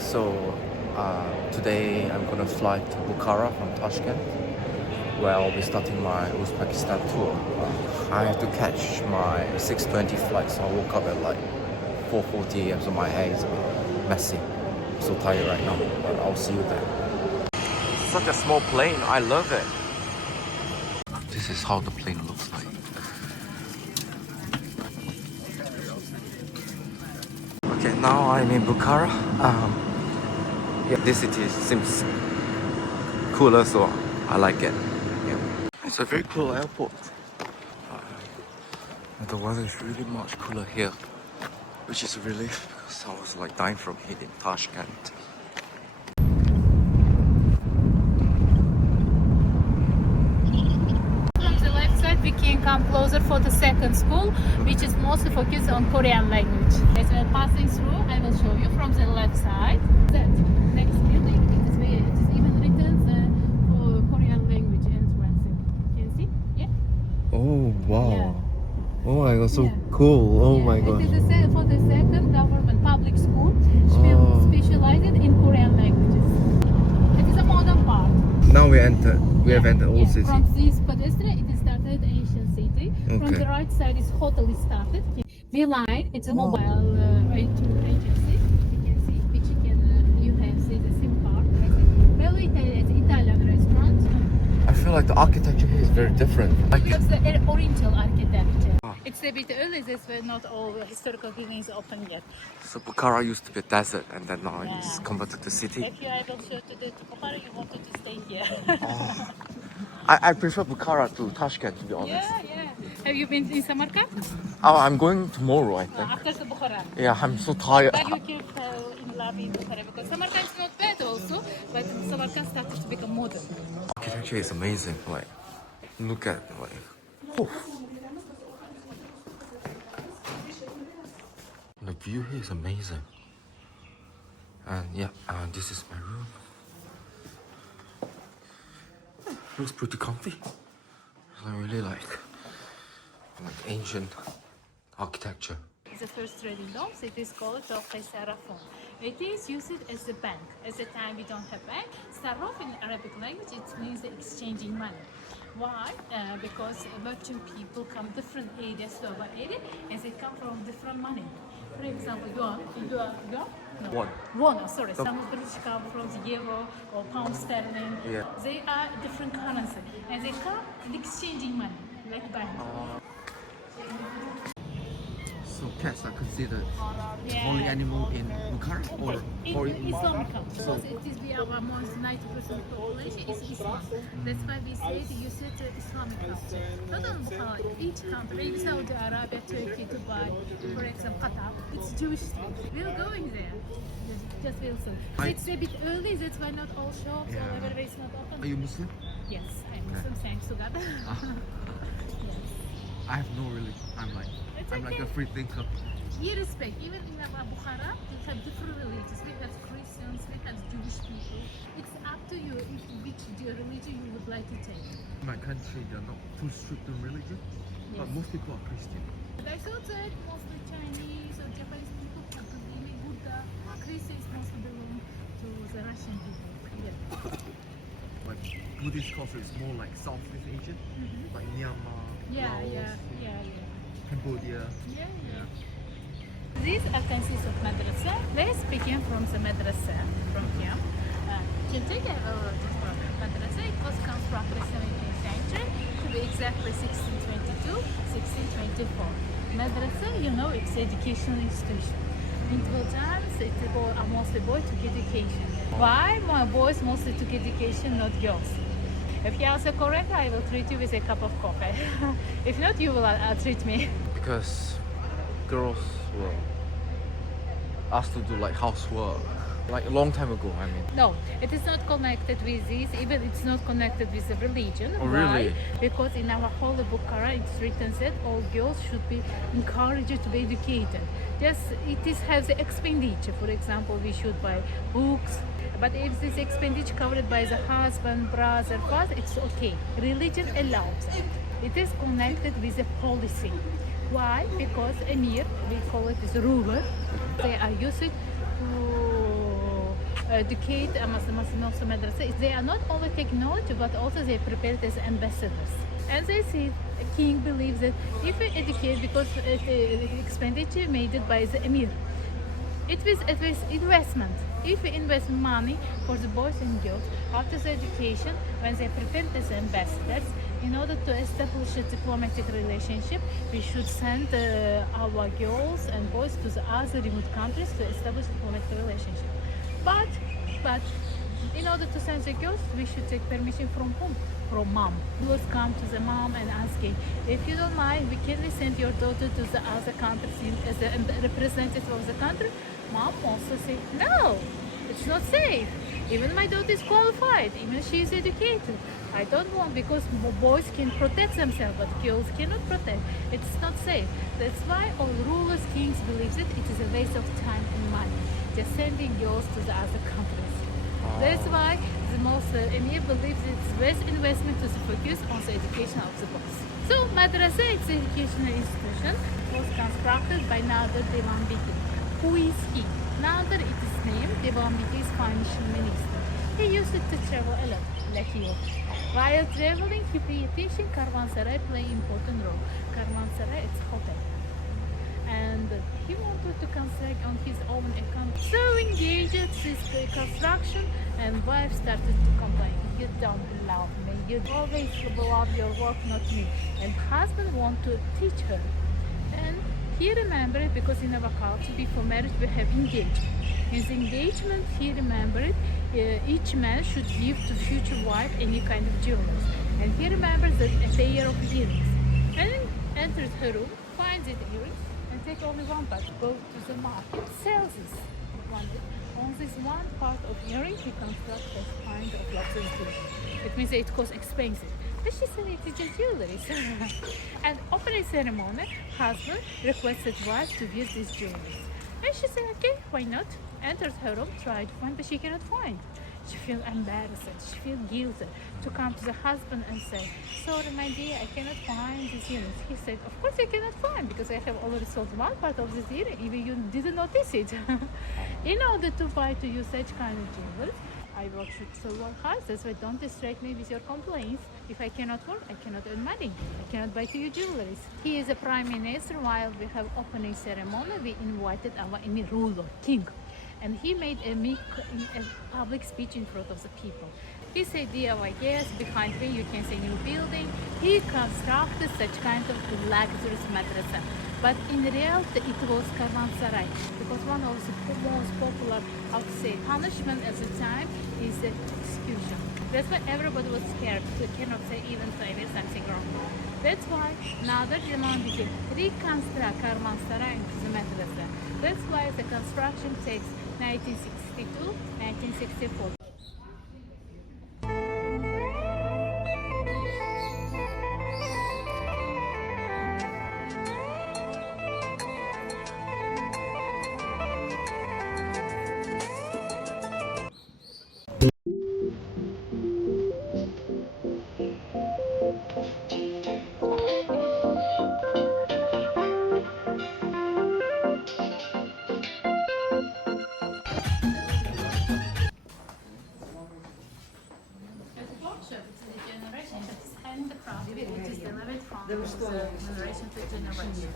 So today I'm gonna fly to Bukhara from Tashkent, where I'll be starting my Uzbekistan tour. I have to catch my 6:20 flight, so I woke up at like 4:40 a.m. So my hair is a bit messy. I'm so tired right now, but I'll see you there. Such a small plane, I love it. This is how the plane looks like. Okay, now I'm in Bukhara. Yeah, this city seems cooler, so I like it. Yeah. It's a very cool airport. The weather is really much cooler here, which is a relief because I was like dying from heat in Tashkent. From the left side, we can come closer for the second school, which is mostly focused on Korean language. As we're passing through, I will show you from the left side. That next building, it is even written for Korean language entrance. Can you see? Yeah. Oh wow! Yeah. Oh my god, so Yeah. cool! Oh Yeah. my god! It is for the second government public school, specialized in Korean languages. It is a modern part. Now we entered. We have entered old city. From this pedestrian, it is started ancient city. From Okay. the right side is hotel is started. Beeline, it's a mobile agency. You can see which you can you have see the SIM card. Bello Italia, it's Italian restaurant. I feel like the architecture here is very different. Like It's the Oriental architecture. Ah. It's a bit early, that's why not all historical buildings open yet. so Bukhara used to be a desert, and then now it's Yeah. converted to city. If you are able to Bukhara, you wanted to stay here. I prefer Bukhara to Tashkent, to be honest. Yeah. Have you been in Samarkand? Oh, I'm going tomorrow, I think. After the Bukhara. Yeah, I'm so tired. But you keep in Lyabi Bukhara because Samarkand is not bad also, but Samarkand started to become modern. Architecture is amazing. Like, look at oh. The view here is amazing. And yeah, this is my room. Looks pretty comfy. I really like ancient architecture. It's the first trading domes. It is called Sarafon. It is used as a bank. At the time we don't have bank. Saraf in Arabic language, it means exchanging money. Why? Because merchant people come different areas to our area, and they come from different money. For example, yuan? No. Won, sorry. Some British come from the euro or pound sterling. Yeah. They are different currency, and they come in exchanging money, like bank. So cats are considered Yeah. only animal in Bukhara or in Islamic because it is we are amongst 90% population is Islam. That's why we say you said Islamic culture. Not only Bukhara, each country, maybe Saudi Arabia, Turkey, Dubai, for example, Qatar, it's Jewish state. We're going there. Just we'll see. It's a bit early, that's why not all shops or everywhere is not open. Are you Muslim? Yes, I'm Muslim, thanks to God. I have no religion. I'm like okay. a free thinker. We respect, even in Bukhara, we have different religions. We have Christians, we have Jewish people. It's up to you which religion you would like to take. In my country, they're not too strict on religion, but Yes. most people are Christian. But I thought that mostly Chinese or Japanese people are believing Buddha. Christians mostly belong to the Russian people. Yeah. But Buddhist culture is more like Southeast Asian, like Myanmar, Laos, Cambodia. Yeah. These are consists of madrasa. Let's begin from the madrasa from here. Can take a madrasa. It was constructed 17th century, to be exactly 1622, 1624. Madrasa, you know, it's educational institution. In old times, it was mostly boys to get education. Why? My boys mostly took education, not girls. If you answer correctly, I will treat you with a cup of coffee. If not, you will treat me. Because girls were asked to do like housework, like a long time ago. I mean. No, it is not connected with this. Even it's not connected with the religion. Oh, Why? really? Because in our holy Bukhara, it's written that all girls should be encouraged to be educated. Yes, it is has the expenditure. For example, we should buy books. But if this expenditure covered by the husband, brother, father, it's okay. Religion allows it. It is connected with a policy. Why? Because Emir, we call it as ruler, they are used to educate also madrasa. They are not only technology, but also they are prepared as ambassadors. And they see, a king believes that if we educate, because expenditure made it by the emir, it was investment. If we invest money for the boys and girls after the education, when they prepare as ambassadors, in order to establish a diplomatic relationship, we should send our girls and boys to the other remote countries to establish diplomatic relationship. But in order to send the girls, we should take permission from whom? From mom. Girls come to the mom and asking, if you don't mind, can we send your daughter to the other countries as a representative of the country? Mom also say, no, it's not safe. Even my daughter is qualified, even she is educated. I don't want, because boys can protect themselves, but girls cannot protect. It's not safe. That's why all rulers, kings believe that it is a waste of time and money, just sending girls to the other countries. That's why the most emir believes it's best investment to focus on the education of the boys. So madrasa is an educational institution. It was constructed by Nadir Divanbegi. Who is he? Nadir, it is named Divanbegi is financial minister. He used to travel a lot, like you. While traveling, he paid attention. Caravanserai play important role. Caravanserai, it's hotel. And he wanted to construct on his own account. So engaged in this construction, and wife started to complain. You don't love me. You always love your work, not me. And husband want to teach her. And he remembered, because in our culture, before marriage, we have engagement. In the engagement, he remembered each man should give to future wife any kind of jewelry. And he remembers that a pair of earrings. And enters her room, finds the earrings, and take only one part. Go to the market, sells this one. On this one part of earring, he constructs a kind of luxury jewelry. It means that it costs expensive. But she said it is just jewelry. And opening ceremony, husband requested wife to wear this jewelry. And she said, okay, why not? Enters her room, tried to find, but she cannot find. She feels embarrassed, she feels guilty to come to the husband and say, sorry my dear, I cannot find this earring. He said, of course you cannot find, because I have already sold one part of this earring, even you didn't notice it. In order to buy to you such kind of jewelry, I should work hard. That's why don't distract me with your complaints. If I cannot work, I cannot earn money. I cannot buy to you jewelry. He is a prime minister. While we have opening ceremony, we invited our emir ruler, king. And he made a public speech in front of the people. He said, dear guests, behind me you can see new building. He constructed such kind of luxurious madrasa. But in reality, it was caravanserai, because one of the most popular, I would say, punishment at the time is the execution. That's why everybody was scared. They cannot say even say something wrong. That's why Nadir Divanbegi reconstruct caravanserai into the madrasa. That's why the construction takes 1962, 1964. Generation to generation.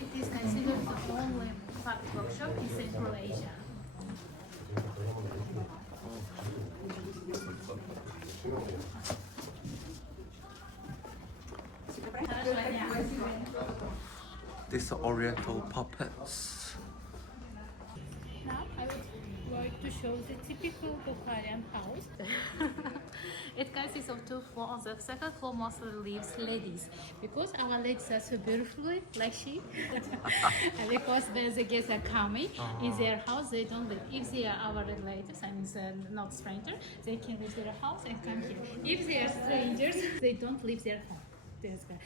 It is considered the only fact workshop in Central Asia. These are oriental puppets. Now I would like to show the typical Bukharian house. It consists of two floors. On the second floor mostly lives ladies, because our ladies are so beautifully like she. And because when the guests are coming in their house, they don't live. If they are our relatives, I mean not strangers, they can leave their house and come here. If they are strangers, they don't leave their home.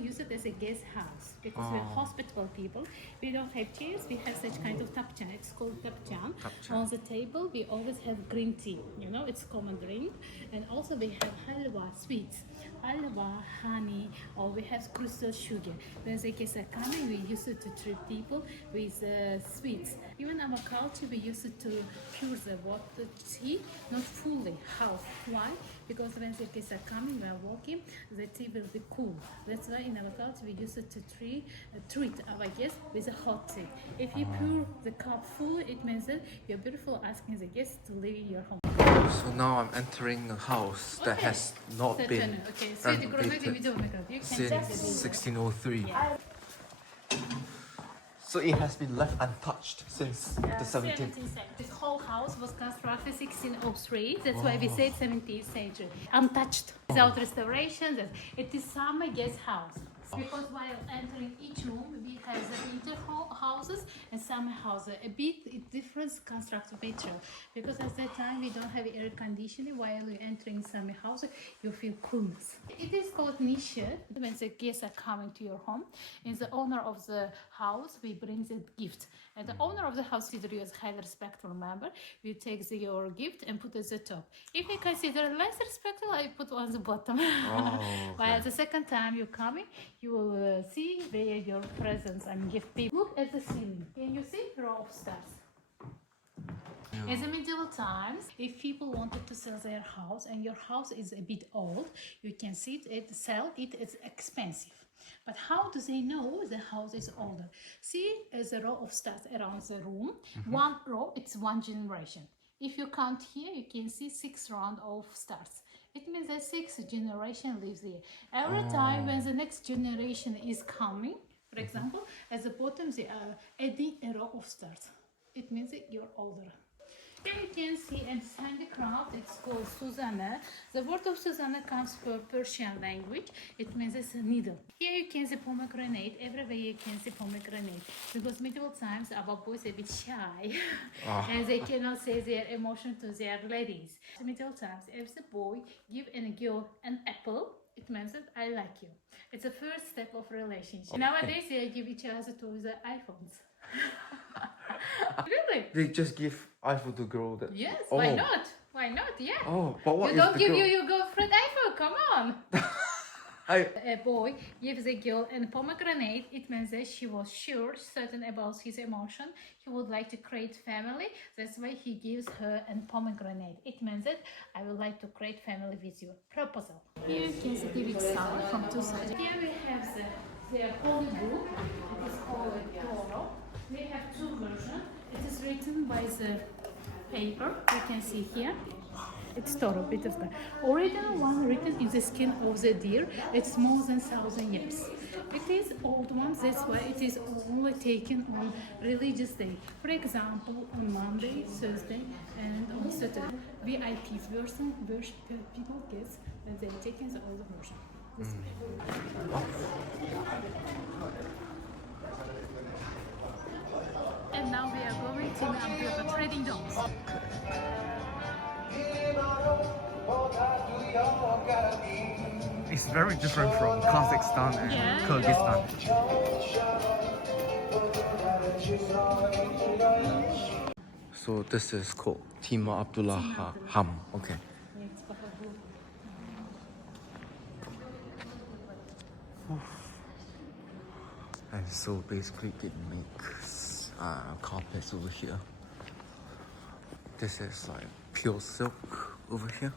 Use it as a guest house because we're hospitable people. We don't have chairs. We have such kind of tapchan. It's called tapchan. On the table, we always have green tea. You know, it's common drink. And also we have halwa, sweets. Halwa, honey, or we have crystal sugar. When the guests are coming, we use it to treat people with sweets. Even our culture, we use it to pure the water tea, not fully, half. Why? Because when the guests are coming, we are walking, the tea will be cool. That's why in our culture, we use it to treat our guests with a hot tea. If you pour the cup full, it means that you're beautiful asking the guests to leave your home. So now I'm entering a house that has not been renovated since 1603. Yeah. So it has been left untouched since the 17th. 17th century. This whole house was constructed 1603. That's why we say 17th century. Untouched, without restoration. It is summer guest house. Because while entering each room, we have the winter houses and summer houses. A bit different construction material. Because at that time we don't have air conditioning. While you're entering summer house, you feel coolness. It is called niche. When the guests are coming to your home, and the owner of the house, we bring the gift. And the owner of the house consider you as highly respectful member. We take your gift and put at the top. If you consider less respectful, I put on the bottom. While the second time you're coming, you will see where your presents and gift people. Look at the ceiling. Can you see row of stars? In the medieval times, if people wanted to sell their house and your house is a bit old, you can see sell it as expensive. But how do they know the house is older? See, as a row of stars around the room. One row, it's one generation. If you count here, you can see 6 round of stars. It means that 6th generation lives there. Every time when the next generation is coming, for example, at the bottom they are adding a row of stars. It means that you're older. Here you can see a handicraft, it's called Suzanne. The word of Suzanne comes from Persian language. It means it's a needle. Here you can see pomegranate. Everywhere you can see pomegranate. Because medieval times our boys are a bit shy. And they cannot say their emotion to their ladies. In medieval times, if the boy give a girl an apple, it means that I like you. It's the first step of relationship. Nowadays they give each other to the iPhones. Really? They just give iPhone to girl that. Yes, why not? Why not? Yeah. Oh, but what you if don't the give girl... your girlfriend iPhone, come on. A boy gives a girl a pomegranate. It means that she was certain about his emotion. He would like to create family. That's why he gives her a pomegranate. It means that I would like to create family with you. Proposal. Here you can see the big sun from 2 sides. Here we have their holy book. It is called Torah. We have 2 versions. It is written by the paper. You can see here. It's Torah, bit of the original one written in the skin of the deer. It's more than 1,000 years. It is old one, that's why it is only taken on religious day. For example, on Monday, Thursday, and on Saturday. VIP version people get when they're taking the older version. This way. And now we are going to the trading dogs. It's very different from Kazakhstan and Kyrgyzstan. So this is called Timur Abdullah Ham. Okay. And so basically it makes carpets over here. This is like pure silk over here.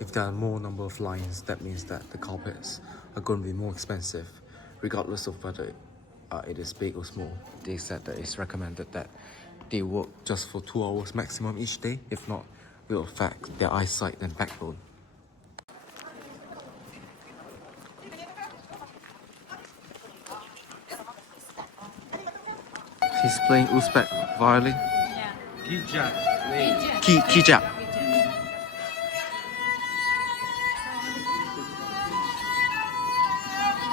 If there are more number of lines, that means that the carpets are going to be more expensive, regardless of whether it is big or small. They said that it's recommended that they work just for 2 hours maximum each day. If not, it will affect their eyesight and backbone. He's playing Uzbek violin. Yeah. Kijak. Kijak.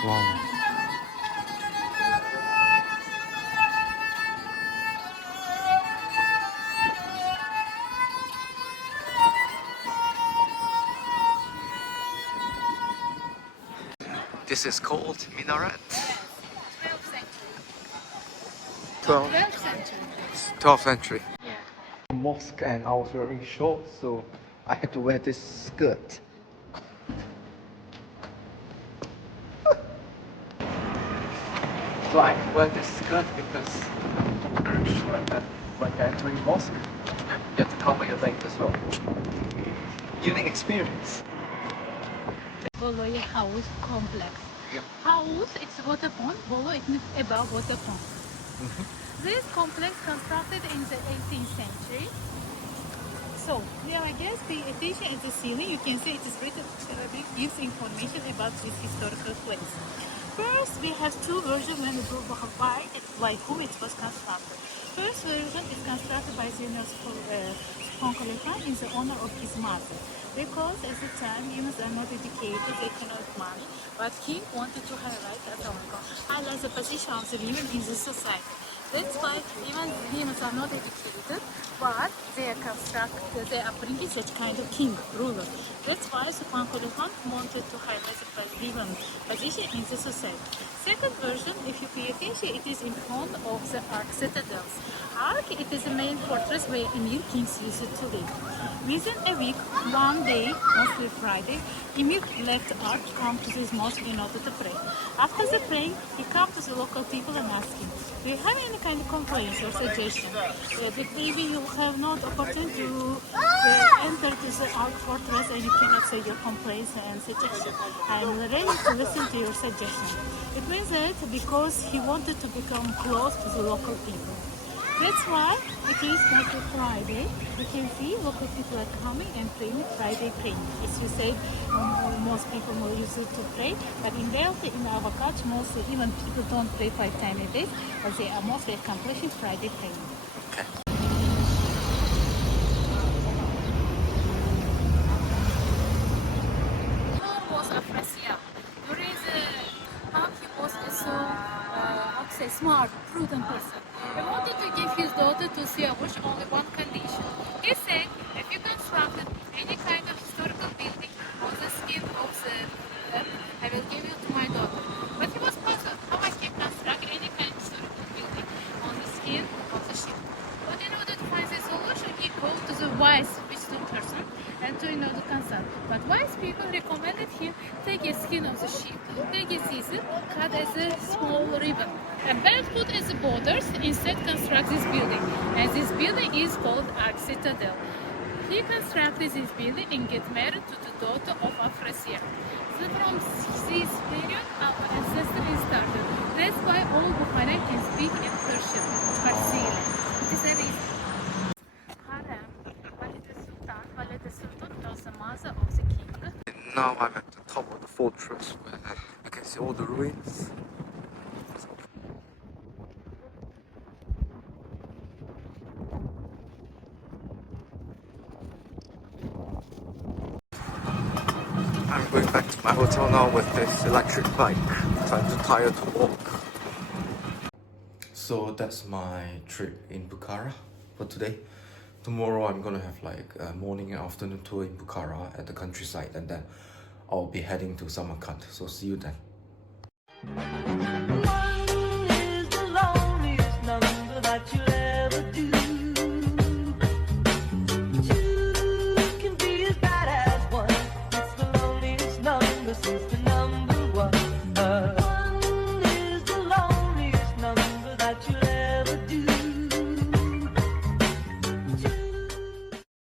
Wow. This is called minaret. Yes, 12th century. 12th, 12th century. 12th century. Yeah. Mosque, and I was wearing shorts, so I had to wear this skirt. So I wear this skirt because I'm sure that when you're entering mosque, you have to cover your legs as well. Unique experience. Lyabi Hauz complex. Yeah. Hauz, it's water pond. Bolo, it means above water pond. This complex constructed in the 18th century. So, here I guess the attention at the ceiling, you can see it is written in Arabic, gives information about this historical place. First, we have two versions when we go by whom it was constructed. First version is constructed by General Mongol in the honor of his mother. Because at the time, humans are not educated, they cannot money, but king wanted to highlight the position of the women in the society. That's why even humans are not educated, but they are bringing such kind of king, ruler. That's why Sultan Kukeldash wanted to highlight the women position in the society. Second version, if you pay attention, it is in front of the Ark citadels. Ark, it is the main fortress where Emir kings used to live. Within a week, one day, mostly Friday, Emir left Ark to come to this mosque in order to pray. After the praying, he comes to the local people and asks him, do you have any kind of complaints or suggestion? That maybe you have not opportunity to enter to the Ark fortress and you cannot say your complaints and suggestions. I am ready to listen to your suggestion. It means that because he wanted to become close to the local people. That's why it is mostly Friday. You can see local people are coming and praying Friday praying. As you say, most people will use it to pray, but in reality, in our culture, mostly even people don't pray 5 times a day, but they are mostly accomplishing Friday praying. Who was Afrasia? During the time he was a smart, prudent person. He wanted to give his daughter to Siavush only one condition. He said, if you constructed any kind of historical building on the skin of the earth, I will give you to my daughter. But he was puzzled how I can construct any kind of historical building on the skin of the ship. But in order to find the solution, he called to the wise wisdom person and to another consult. But wise people recommended him take a skin of the sheep, take a scissor, cut as a small ribbon, and then put as the borders, instead construct this building. And this building is called Ark Citadel. He constructed this building and get married to the daughter of Afrasia. So from this period, our ancestry started. That's why all Bukhara can speak in Persian, Farsi. It is a reason. Harem, Walid Sultan, Walid Sultan was the mother of the king. Now I'm at the top of the fortress where you can see all the ruins. I'm going back to my hotel now with this electric bike, so I'm too tired to walk. So that's my trip in Bukhara for today. Tomorrow I'm gonna have like a morning and afternoon tour in Bukhara at the countryside, and then I'll be heading to Samarkand. So see you then.